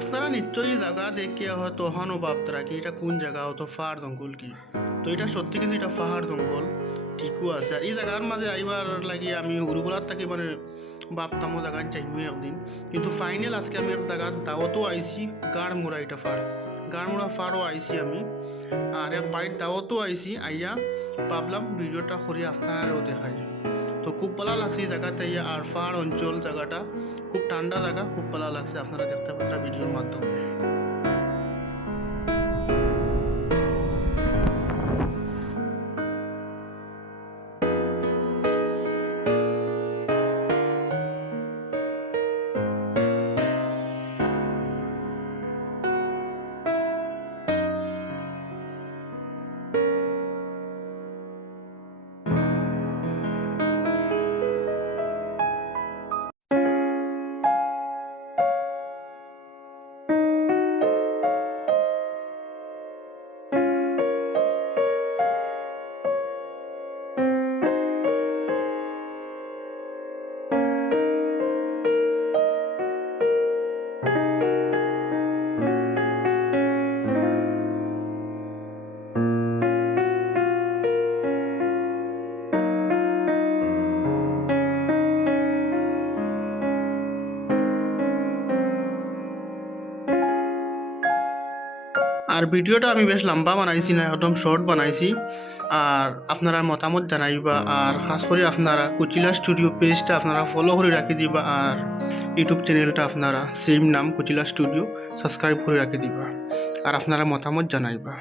আপনারা নিশ্চয়ই জায়গা দেখে হয়তো হনও ভাবতারা কি এটা কোন জায়গা হতো পাহাড় জঙ্গল কি? তো এটা সত্যি কিন্তু এটা পাহাড় জঙ্গল। ঠিকও আছে। আর এই জায়গার মাঝে আইবার লাগি আমি উরুগুলার থাকি মানে ভাবতামও জায়গায় যাইমু একদিন। কিন্তু ফাইনাল আজকে আমি এক জায়গার দাওয়াতও আইছি, গাড়মুড়া এটা ফাড় গাড়মুড়া ফাড়ও আইছি আমি। আর এক বাড়ির দাওয়াতও আইছি। আইয়া ভাবলাম ভিডিওটা করে আপনারাও দেখাই। তো খুব ভালো লাগছে এই জায়গাতে, এই আরফার অঞ্চল জায়গাটা। খুব ঠান্ডা জায়গা, খুব ভালো লাগছে আপনারা দেখতে পাচ্ছেন ভিডিওর মাধ্যমে। আর ভিডিওটা আমি বেশ লম্বা বানাইছি না, একদম শর্ট বানাইছি। আর আপনারা মতামত জানাইবা, আর খাস করে আপনারা কুচিলা স্টুডিও পেজটা আপনারা ফলো করে রাখি দিবা, আর ইউটিউব চ্যানেলটা আপনারা সেম নাম, কুচিলা স্টুডিও সাবস্ক্রাইব করে রাখি দিবা, আর আপনারা মতামত জানাইবা।